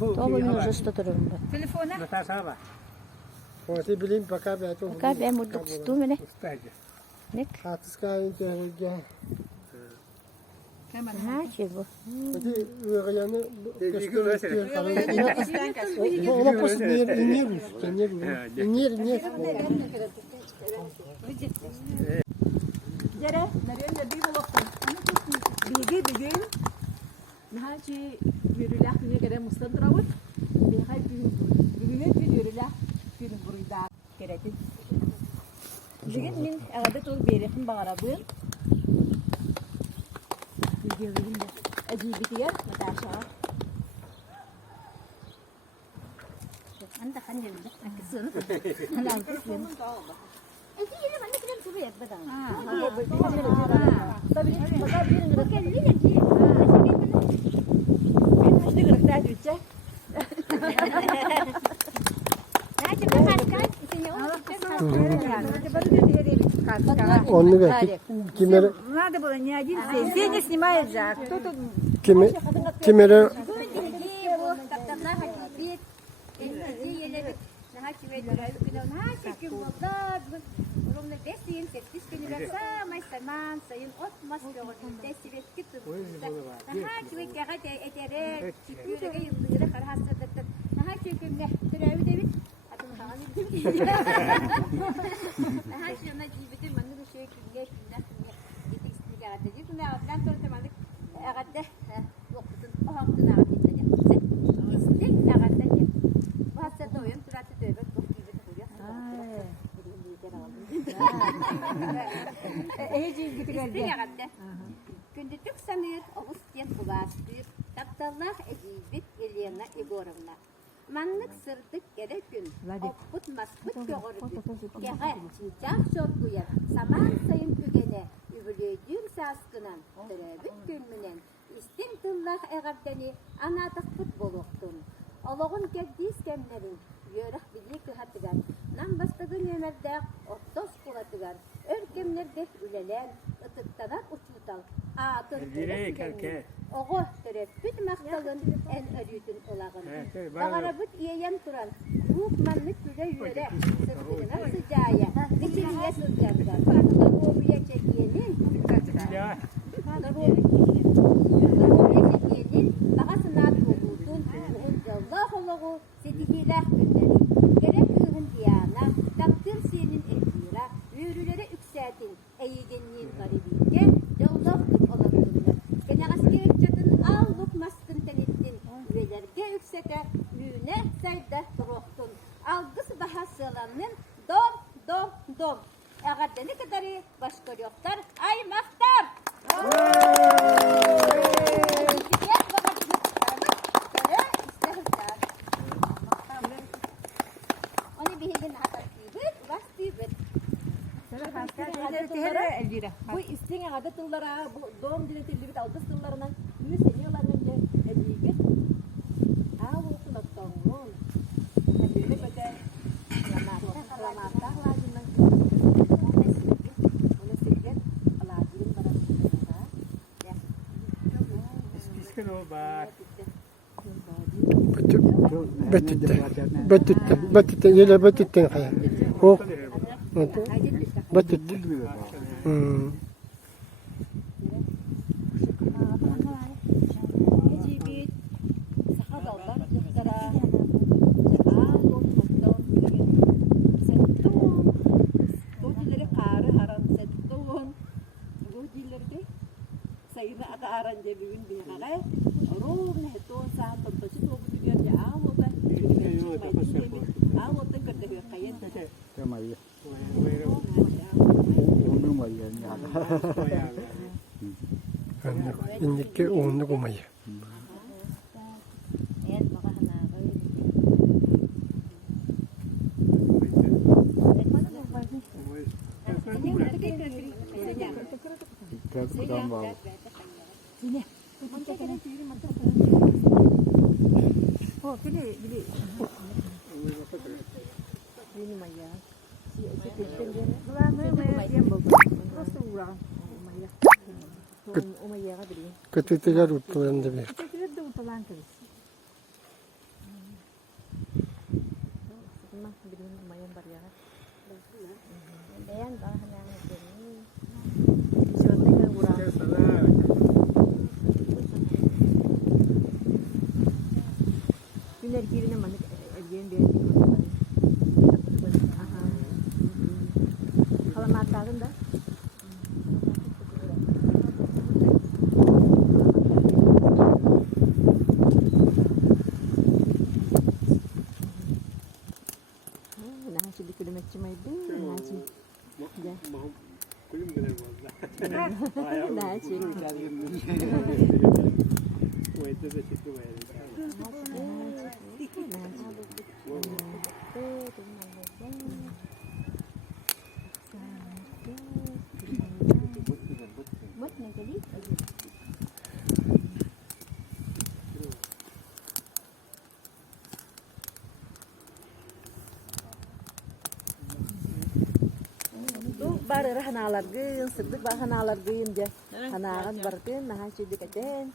Toboyunu usta durum bu. Telefona. Natasha bak. Orası bileyim bakar ben çok. Bakar ben burada tuttum ne? Ustacı. Ne? Hatıs kayın tehlikeli. Hemen. Ha şey bu. Hadi öğreni gösterir. Ona post niye niye Jere, nereye bir bulaktan. Bilgi bugün nahaçı yürülah güne göre mustadrawat. Bir hay bir yürülah gün burada gerekir. Bugün min ağda tol berikim bağırabın. Bilgi bugün de acibiyet Natasha. Anda hanım da akısın. Lan kısın. Enti yine bana kirim suyu yapmadan. Tabii bakar bir lira geldi ya ki. Ben müşteri kadar düşecek. Hadi bakalım kaç seni onu ver. Kimere Надо было не один сесть. Сеня снимает же, а кто тут? kimere Gündüzlük sanır, Ağustos kulağıstır, Taptallah Ecibit Elena Igorovna. Manlık sırdık gerek gün, Opput masput yoğurdu, Geğe çiçak şortluya, Saman sayın ügene, Übülüydüğüm saskınan, Türebük gülmünen, İstin tıllah eğardeni, Anadık futboluktun. Oloğun geldiğiz kemlerin, Yörük bilgi kıhatıgar, Nam bastığın ömerde, Ottos kulatıgar, Örkemlerde üleler, Itıktanar uçutal, Ağdır Direk erkek. Oğu törepbüt maktalın en örüdün olağın. Bağarabıt iyeyen turan, ruhmanlık güle yüre, sırtına sıcaya, dikiliye sıcaklar. Kabuğuya çekiyenin, Ya. kabuğuya çekiyenin, daha sınav olurdun, Allah Allah'u sedihilah günleri. Gerek kığın diyana, taptır senin elbira, yürülere yükseltin, eğidenliğin garibince, yoldaşlık olabilirler. Gene asker çatın ağlık maskın tenettin, üyelerge yükseke, müne sayda duruktun. Algıs baha sığlanın, dom. Eğer ne kadarı başka yoklar, ay mahtar! Onu bir hegin hatar kibet, vas kibet. Bu isteyen adet yıllara, bu doğum günü tellibi de aldız yıllarından, yüz seniyorlar önce edilgi. Ha bu kulaktan bu. Hadi böyle ramatah lazımdan. Onu siklet, alacağım para. Eskiskin o bak. Betütte yele betütte kaya. O betütte. Ecibit, sahadallar, yıktara, ağlım, noktan, settun, dodileri karı haram settun, dodileri sayını aka aran cebibin bilgale, ruh nehtun saham tontoşu tobu dünyaya ağlodan, ağlodan kırdığı kayın. Tamam ya. Buyurun. Onu mu yani? İndiki onu kumayı. Tamam var. Oh, bili. Ini Maya. Просто уран. Maya. Maya ka bili. Kötütüler uttuğunda bir. Kötü de utalan kız. mah birin lumayan var ya. Beyan bahan yang ini. Şöyle ne uğra. Gel sana. Günler girine manik ergen bir ergen var. Aha. Kalamatların da. Nah, şimdi kilometre maydı. Mahum. Kulüm gelir valla. Nah, şimdi. O ette de çıktı bayağı. Buat nih jadi. Barı hanalar gün, sıddık bah hanalar gün de. Hanagan barkın, nah şimdi katen.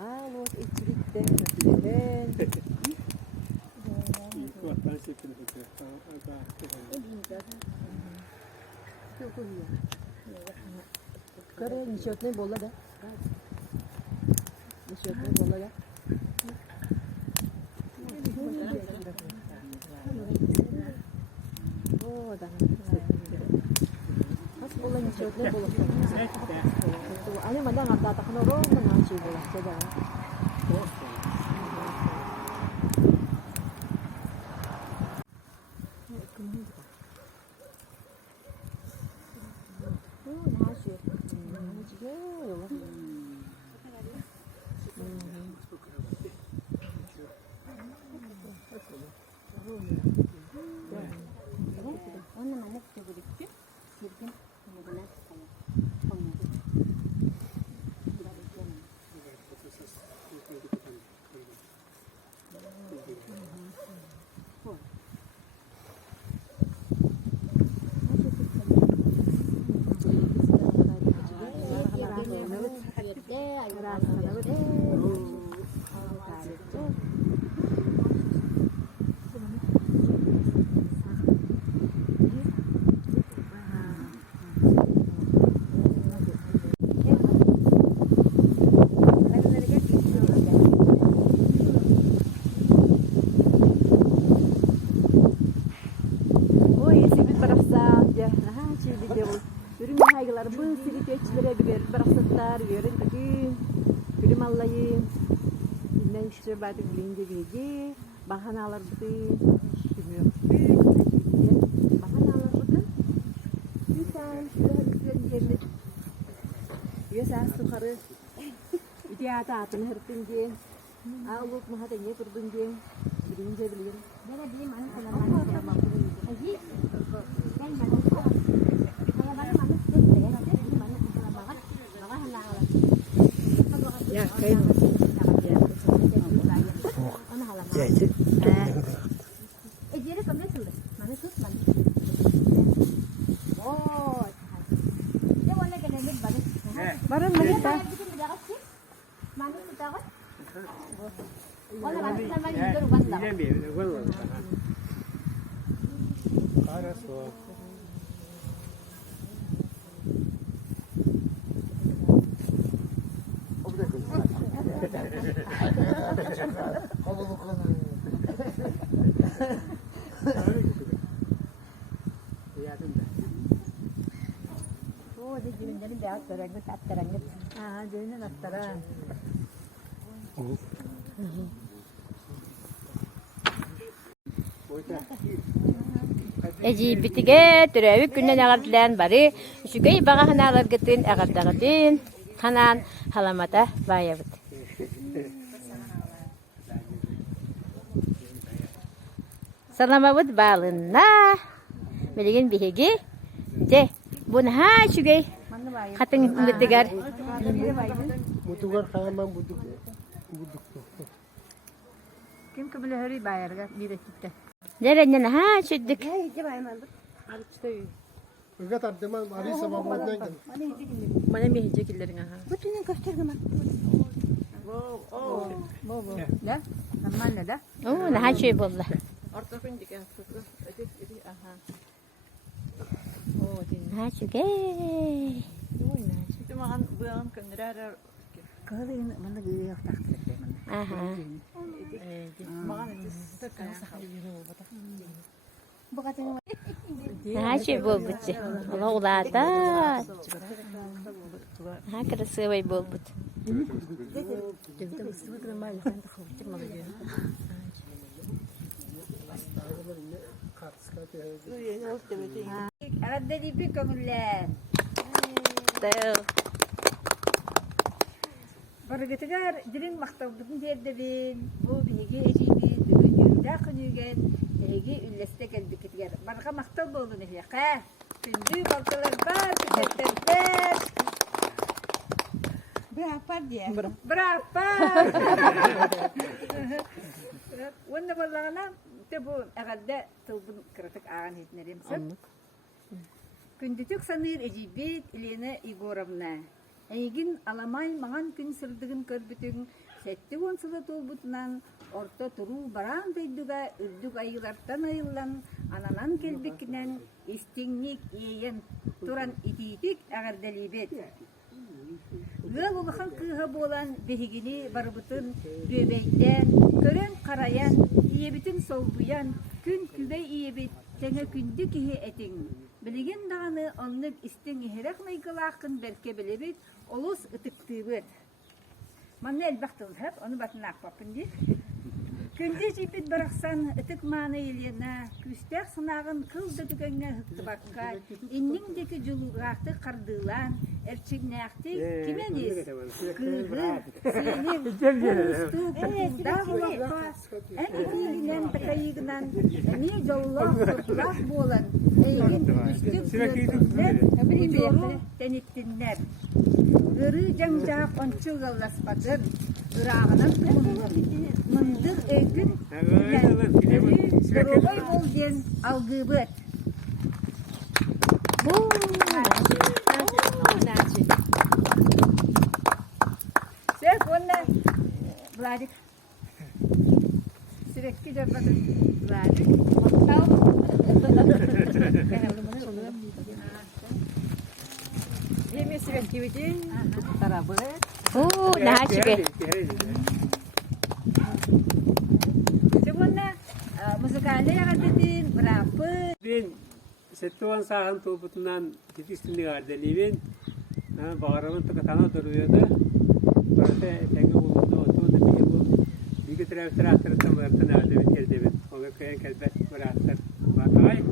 Alo, içlikten, içlikten. Kuattan şekil fikir. Kare nişotne bolla da. Nişotne bolla da. Oh, dah. Mas bolla nişotne bolla. Ano man ang data ko ron na si bolla sada. Onu mana çevirip sirkin kemudian saya pengen. Oh, iya sih berasa ya. Nah, sih di jauh. Yürü mi haygalar bu sili keçilere bir bıraksatlar yürün takin. Yürü mallayın. Dinlen işte batık bilince bilgi. Bahanalar bıkın. Bilmiyor. Bahanalar bıkın. Güzel. Güzel yerine. Güzel sukarı. İdiyata atını hırtın diye. Ağlık muhatanya kurdun diye. Bilince bilin. Dia beli mana kalau mana Haji. Kan mana kalau mana mana terus ya. Mana kalau banget. Banget hendak lah. Ya, kayak Mana halam. Jadi, Jadi kami sudah. Mana sus mana. Oh. Dia boleh kena lihat balik. barang Dia mereka. bikin berapa sih? Mana kita kan? Wala mana kita balik itu ruban dah. Bilen bir. Valla. Karaso. Oh, dia jadi berat terangkat tak terangkat. Ah, jadi naftara. Eji bitige türevi günden ağartılan bari. Şügeyi bağa hanalar gittin, ağartağıtın. Hanan halamata bayabıt. Salamabıt bağlına. Bilgin bihigi. De, bunu ha şügeyi. Katın bitigar. mutugar kayaman buduk. Kim kabul hari bayar ga bir dakika. Nereden ha şüddük. Enggak tak deman hari sabah buatnya kan. Mana mi hijekillerin ha. Bütünün köfterge mat. Bo. Da? Aman da. Oo, naha şey bolla. Ortakın diken tuttu. Ödük ödük aha. O din. 나주게. Şimdi mağan buyan kındırar. Kalian mana gaya tak tak mana. 아하. Mağan ödük sakın sakın. 나주 볼부지. 올라다. ها красивий болбут. Kita mesti bermain kan tak khusus mana dia. Arada dibi kömürler. Barıgıtıgar dirin maktabdığın yerde bin. Bu bilgi ejibi düğün yürüda künügen. Egi ülleste geldik etiger. Barıga maktab olun ehliqa. Kündü baltalar var, tüfekler. Berapa dia? Berapa? Wanda balangana bu agada tılbın kırıtık ağan hitnerim sap. Kündütük sanır ejibit Elena Igorovna. Egin alamay mağan gün sırdığın körbütün setti onsula tolbutunan orta turu baran duyduga ürdük ayılardan ayılan ananan kelbekinen istingnik iyen turan ititik agardalibet. Gıl ulakan kıha bolan behigini barbıtın göbeyden, kören karayan, iyebitin solbuyan, gün kübey iyebit, sene kündü kihi etin. Bilgin dağını onluk istin iherek maygılakın berke bilebit, olus ıtıktığıbıt. Manna elbaktın hep, onu batın akpapın deyip. Күнде жипит барақсан ытык мааны елена, күстәк сынағын кыл дөтігіңне хықты баққа, инніңдегі жылуғақты қардылан, әрчігнәқті кеменес, күйгін, сенің, құлысты, құлдағы лаққа, әкетігінен тақайығынан, әне жоллақ сұртылақ болан, әйгін күстік көркімдер, жору тәнеттінлер. Гыры жаңжақ ончыл ғаласпадыр, ұрағынан күндің, мындық әйгін, дұрубай болден алғыбыт. Сәк, онна, Владик. Sürekli yapmadın. Vladик. Yemeği sürekli bidin. Tarabı. 오, 나주게. Sebenarnya musikalnya yang ada di berapa? Ben settuan sahan tolbutundan yetiştiğini gardeliyim. Bağırımın tıkatana duruyordu. Böyle tenge bulundu. Oturdu bir bu. Bir traktör attırdım vardı nerede bir kerde ben. Ona köyen kelbet bıraktır. Bakay.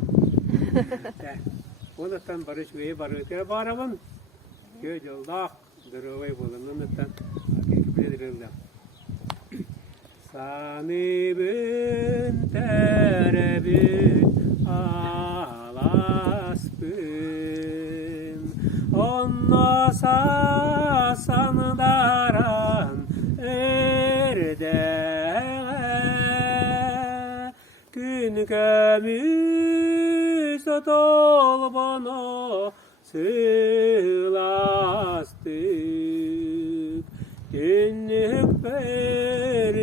Ondan barış ve barış. Bağırımın köy yolda duruyor bulunduğundan kekipledirler. Sanibin terebin alaspın Onna sasandaran erde Gün kömüz otol bana sılastık Günlük pencerimden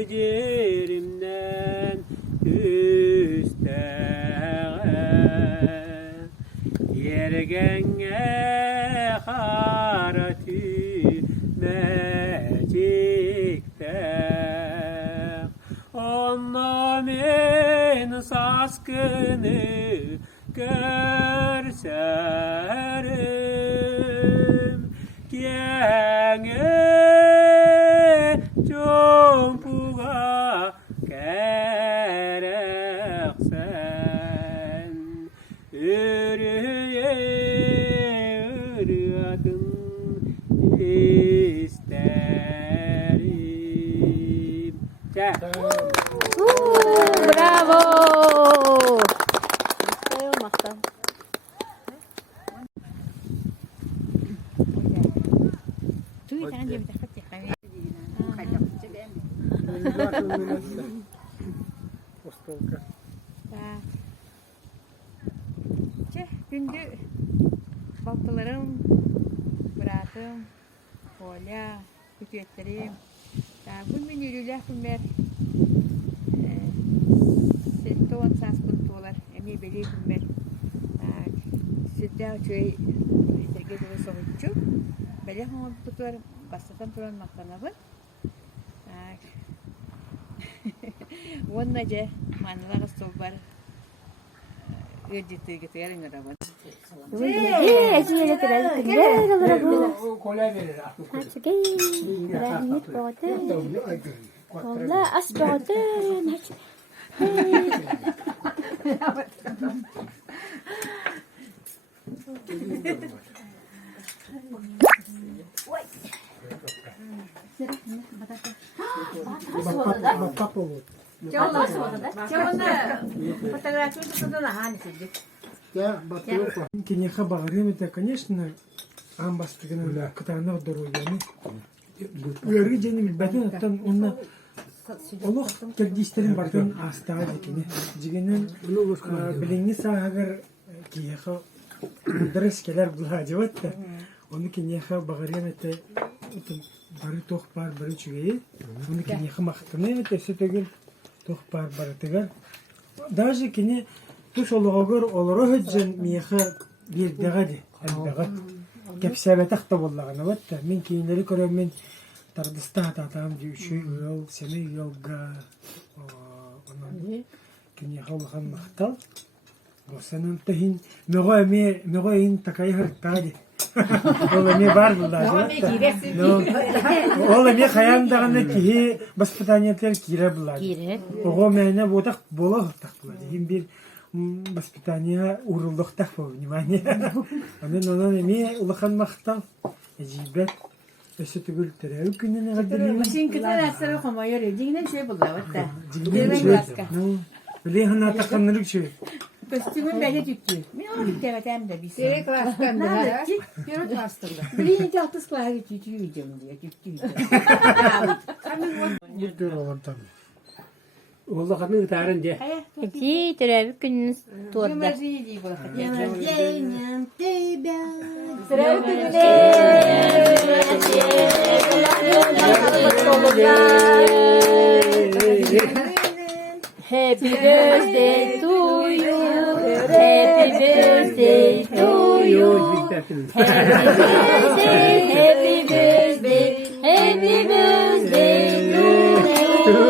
üstten Yergenge haratı mecikten Onunla men saskını görserim Genge Jompuga gereksen Ürüye ürüyatın isterim 브라보. Ostanka. Gündü baltalarım, bıraktım, kolya, kütüyetlerim. Gün yürüyler günler. Setton Bildiğim ben. Sütten çöy Sergey sonucu. Böyle hamur tutar bastatan turan maktana var. Onun aja manlar sobar. Ödütü götürelim araban. O kolay verir. والله أسبوعين Bak olur. Фотографию tutuyorlar hani sizi. Ya batıyor. Кинеха багарем это, конечно, амбас тигана катана дорогами. Uyarı canım batın atan onunla Allah kerdisterin bardan astağız dikine. Cigenen bilingi sahagar kiyeha ders keler bulhacavat da onu kiyeha bagariyan ete barı tohpar barı çügeyi onu kiyeha mahtına ete sütegül tohpar barı tegar. Даже kine tuş oluğagar olur hıccın miyeha bir dağadi elbegat. Kepsebe tahtı bollağına vatta min kiyinleri körüm min Tardista tatam di şu yol seni yolga onun kini halkan mahtal bu senin tehin megoyin takayır tadi ola ne var burada no ola ne hayam dağına ki bas питаниятер kire bular o mene bu tak bola tak bular hem bir воспитание урлык так внимание анын не улахан махтал ежибет Eşe tügül tere. Ükünün ne kadar iyi. Masin kızlar asarı koma yürü. Cingen şey buldu hatta. Cingen şey. Öyle hana takanırık şey. Kostümün böyle tüktü. Mi onu tevatem de bir şey. Direkt raskan da ha. Yürü rastında. Birinci altı klavye tütüyeceğim diye tütüyeceğim. Yürüdür olur tabii. Oğlu kadın tarın diye. Иди, травы кünüz турда. Yumazı değil bu kadar. Happy birthday to you. Happy birthday to you. Happy birthday. Happy birthday to you.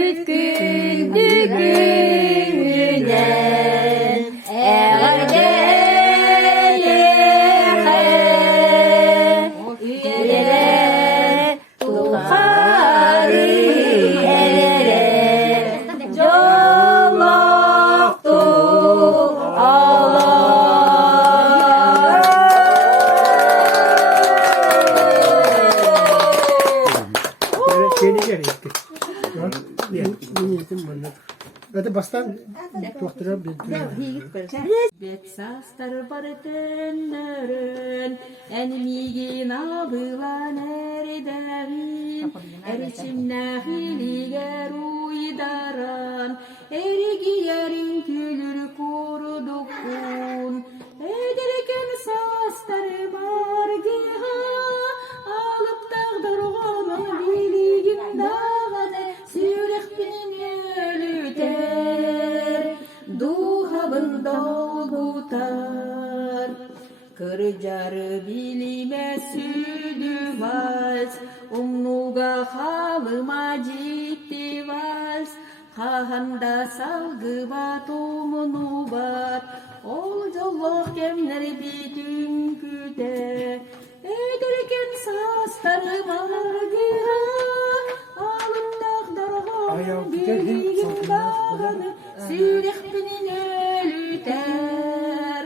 Bütün düğüne Hadi bastan doktora bir Bet sastar barıtınların enmigin abılan eridağın eriçimne hiliger uydaran erigiyerin külür kurudukun edirken sastar bargıha alıp dağdarğama biligin dağını sürek ölüter duhabın dolgutar kırcarı bilmez südü vals umnuga halıma ciddi vals kahanda salgı bat umunu bat ol jolloh kemler bütün küte ederken sastarı margıha alım dağdarğam bilgin dağını sürek binin ölüter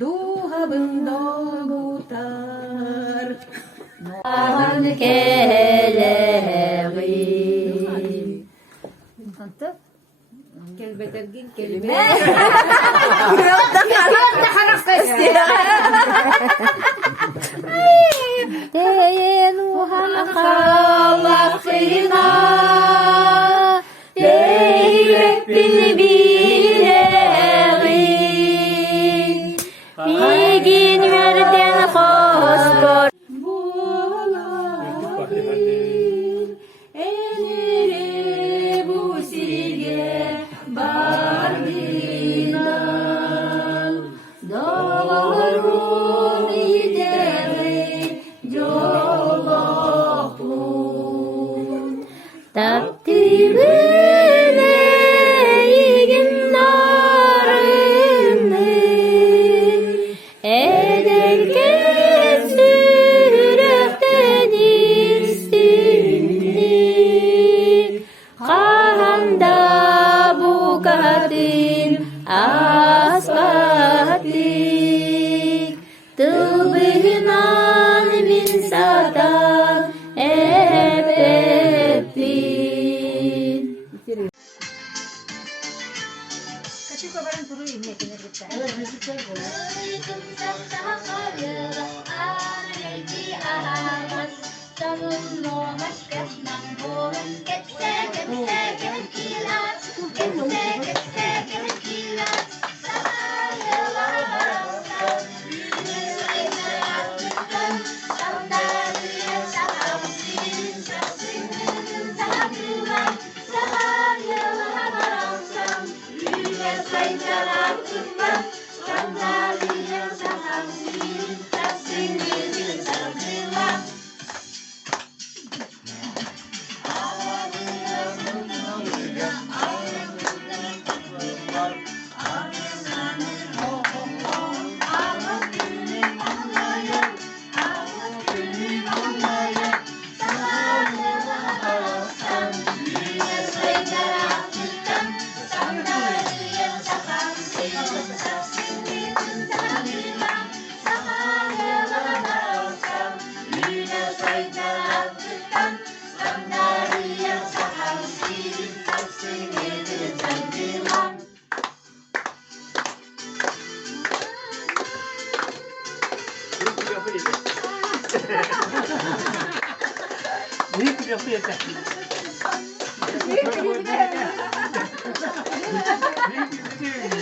duhabın dolgutar Noğan keleği Kelbetergin kelime Deyin uhan halakına Deyrek bilbileğin Bilgin verden hospor insadan ebedin. Kasi ko parang tuloy niya kinagita. Ne